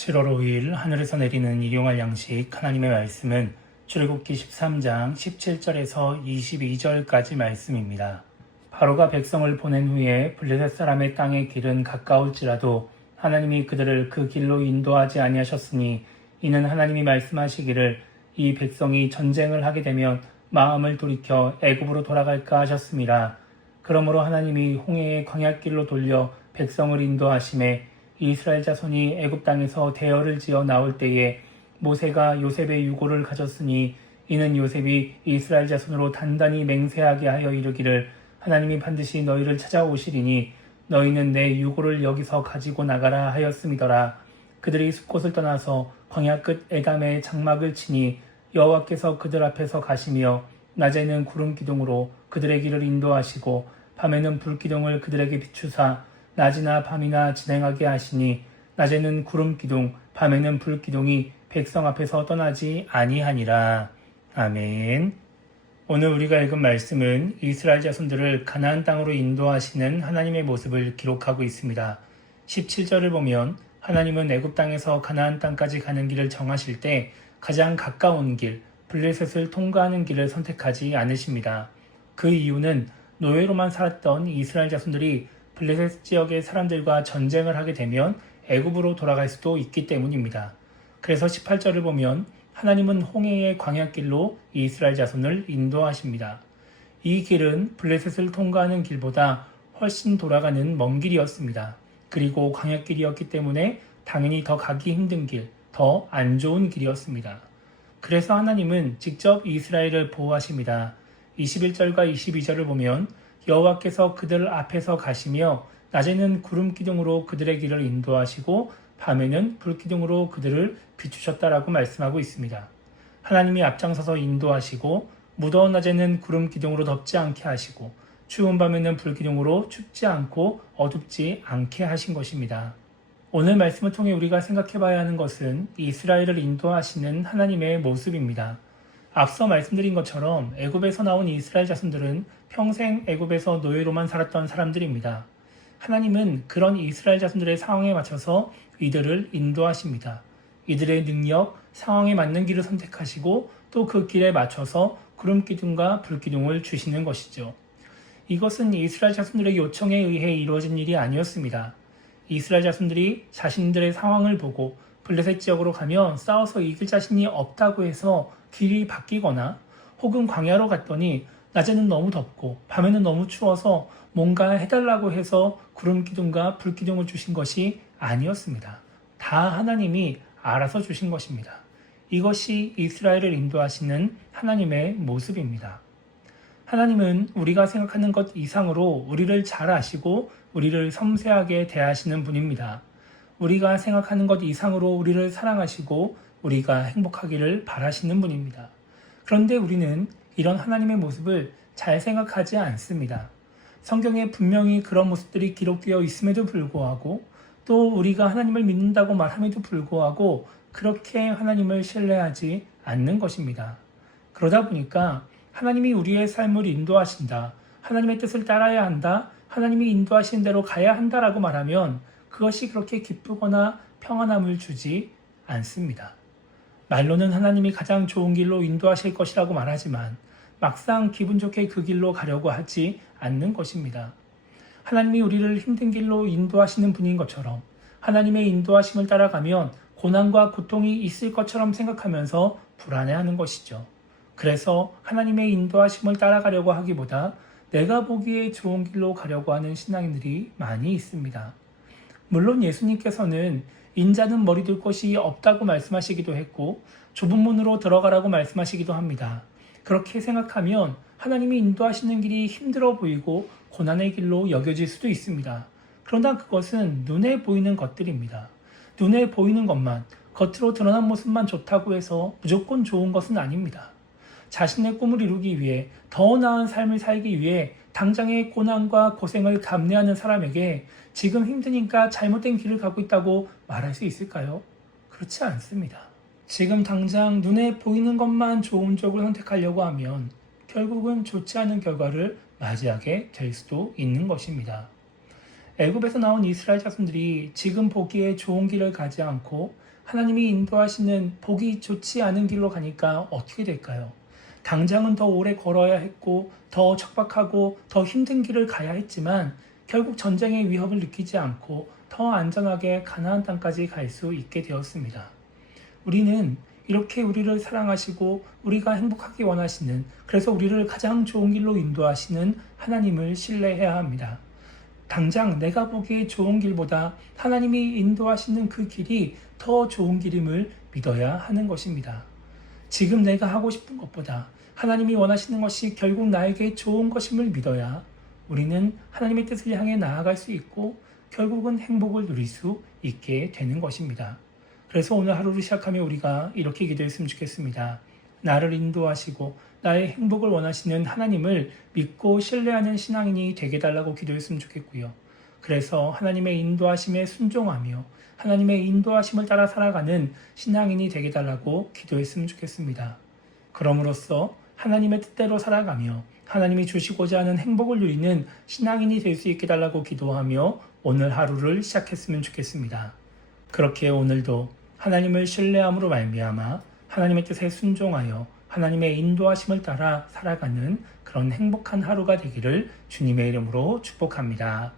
7월 5일 하늘에서 내리는 일용할 양식 하나님의 말씀은 출애굽기 13장 17절에서 22절까지 말씀입니다. 바로가 백성을 보낸 후에 블레셋 사람의 땅의 길은 가까울지라도 하나님이 그들을 그 길로 인도하지 아니하셨으니 이는 하나님이 말씀하시기를 이 백성이 전쟁을 하게 되면 마음을 돌이켜 애굽으로 돌아갈까 하셨습니다. 그러므로 하나님이 홍해의 광야길로 돌려 백성을 인도하심에 이스라엘 자손이 애굽 땅에서 대열을 지어 나올 때에 모세가 요셉의 유고를 가졌으니 이는 요셉이 이스라엘 자손으로 단단히 맹세하게 하여 이르기를 하나님이 반드시 너희를 찾아오시리니 너희는 내 유고를 여기서 가지고 나가라 하였음이더라. 그들이 숲곳을 떠나서 광야 끝 에담에 장막을 치니 여호와께서 그들 앞에서 가시며 낮에는 구름 기둥으로 그들의 길을 인도하시고 밤에는 불 기둥을 그들에게 비추사 낮이나 밤이나 진행하게 하시니 낮에는 구름 기둥 밤에는 불 기둥이 백성 앞에서 떠나지 아니하니라. 아멘. 오늘 우리가 읽은 말씀은 이스라엘 자손들을 가나안 땅으로 인도하시는 하나님의 모습을 기록하고 있습니다. 17절을 보면 하나님은 애굽 땅에서 가나안 땅까지 가는 길을 정하실 때 가장 가까운 길, 블레셋을 통과하는 길을 선택하지 않으십니다. 그 이유는 노예로만 살았던 이스라엘 자손들이 블레셋 지역의 사람들과 전쟁을 하게 되면 애굽으로 돌아갈 수도 있기 때문입니다. 그래서 18절을 보면 하나님은 홍해의 광야길로 이스라엘 자손을 인도하십니다. 이 길은 블레셋을 통과하는 길보다 훨씬 돌아가는 먼 길이었습니다. 그리고 광야길이었기 때문에 당연히 더 가기 힘든 길, 더 안 좋은 길이었습니다. 그래서 하나님은 직접 이스라엘을 보호하십니다. 21절과 22절을 보면 여호와께서 그들 앞에서 가시며 낮에는 구름 기둥으로 그들의 길을 인도하시고 밤에는 불 기둥으로 그들을 비추셨다라고 말씀하고 있습니다. 하나님이 앞장서서 인도하시고 무더운 낮에는 구름 기둥으로 덥지 않게 하시고 추운 밤에는 불 기둥으로 춥지 않고 어둡지 않게 하신 것입니다. 오늘 말씀을 통해 우리가 생각해 봐야 하는 것은 이스라엘을 인도하시는 하나님의 모습입니다. 앞서 말씀드린 것처럼 애굽에서 나온 이스라엘 자손들은 평생 애굽에서 노예로만 살았던 사람들입니다. 하나님은 그런 이스라엘 자손들의 상황에 맞춰서 이들을 인도하십니다. 이들의 능력, 상황에 맞는 길을 선택하시고 또 그 길에 맞춰서 구름 기둥과 불 기둥을 주시는 것이죠. 이것은 이스라엘 자손들의 요청에 의해 이루어진 일이 아니었습니다. 이스라엘 자손들이 자신들의 상황을 보고 블레셋 지역으로 가면 싸워서 이길 자신이 없다고 해서 길이 바뀌거나 혹은 광야로 갔더니 낮에는 너무 덥고 밤에는 너무 추워서 뭔가 해달라고 해서 구름 기둥과 불 기둥을 주신 것이 아니었습니다. 다 하나님이 알아서 주신 것입니다. 이것이 이스라엘을 인도하시는 하나님의 모습입니다. 하나님은 우리가 생각하는 것 이상으로 우리를 잘 아시고 우리를 섬세하게 대하시는 분입니다. 우리가 생각하는 것 이상으로 우리를 사랑하시고 우리가 행복하기를 바라시는 분입니다. 그런데 우리는 이런 하나님의 모습을 잘 생각하지 않습니다. 성경에 분명히 그런 모습들이 기록되어 있음에도 불구하고 또 우리가 하나님을 믿는다고 말함에도 불구하고 그렇게 하나님을 신뢰하지 않는 것입니다. 그러다 보니까 하나님이 우리의 삶을 인도하신다, 하나님의 뜻을 따라야 한다, 하나님이 인도하시는 대로 가야 한다라고 말하면 그것이 그렇게 기쁘거나 평안함을 주지 않습니다. 말로는 하나님이 가장 좋은 길로 인도하실 것이라고 말하지만 막상 기분 좋게 그 길로 가려고 하지 않는 것입니다. 하나님이 우리를 힘든 길로 인도하시는 분인 것처럼 하나님의 인도하심을 따라가면 고난과 고통이 있을 것처럼 생각하면서 불안해하는 것이죠. 그래서 하나님의 인도하심을 따라가려고 하기보다 내가 보기에 좋은 길로 가려고 하는 신앙인들이 많이 있습니다. 물론 예수님께서는 인자는 머리 둘 곳이 없다고 말씀하시기도 했고 좁은 문으로 들어가라고 말씀하시기도 합니다. 그렇게 생각하면 하나님이 인도하시는 길이 힘들어 보이고 고난의 길로 여겨질 수도 있습니다. 그러나 그것은 눈에 보이는 것들입니다. 눈에 보이는 것만, 겉으로 드러난 모습만 좋다고 해서 무조건 좋은 것은 아닙니다. 자신의 꿈을 이루기 위해 더 나은 삶을 살기 위해 당장의 고난과 고생을 감내하는 사람에게 지금 힘드니까 잘못된 길을 가고 있다고 말할 수 있을까요? 그렇지 않습니다. 지금 당장 눈에 보이는 것만 좋은 쪽을 선택하려고 하면 결국은 좋지 않은 결과를 맞이하게 될 수도 있는 것입니다. 애굽에서 나온 이스라엘 자손들이 지금 보기에 좋은 길을 가지 않고 하나님이 인도하시는 보기 좋지 않은 길로 가니까 어떻게 될까요? 당장은 더 오래 걸어야 했고 더 척박하고 더 힘든 길을 가야 했지만 결국 전쟁의 위협을 느끼지 않고 더 안전하게 가나안 땅까지 갈 수 있게 되었습니다. 우리는 이렇게 우리를 사랑하시고 우리가 행복하기 원하시는, 그래서 우리를 가장 좋은 길로 인도하시는 하나님을 신뢰해야 합니다. 당장 내가 보기에 좋은 길보다 하나님이 인도하시는 그 길이 더 좋은 길임을 믿어야 하는 것입니다. 지금 내가 하고 싶은 것보다 하나님이 원하시는 것이 결국 나에게 좋은 것임을 믿어야 우리는 하나님의 뜻을 향해 나아갈 수 있고 결국은 행복을 누릴 수 있게 되는 것입니다. 그래서 오늘 하루를 시작하며 우리가 이렇게 기도했으면 좋겠습니다. 나를 인도하시고 나의 행복을 원하시는 하나님을 믿고 신뢰하는 신앙인이 되게 달라고 기도했으면 좋겠고요. 그래서 하나님의 인도하심에 순종하며 하나님의 인도하심을 따라 살아가는 신앙인이 되게 달라고 기도했으면 좋겠습니다. 그럼으로써 하나님의 뜻대로 살아가며 하나님이 주시고자 하는 행복을 누리는 신앙인이 될 수 있게 달라고 기도하며 오늘 하루를 시작했으면 좋겠습니다. 그렇게 오늘도 하나님을 신뢰함으로 말미암아 하나님의 뜻에 순종하여 하나님의 인도하심을 따라 살아가는 그런 행복한 하루가 되기를 주님의 이름으로 축복합니다.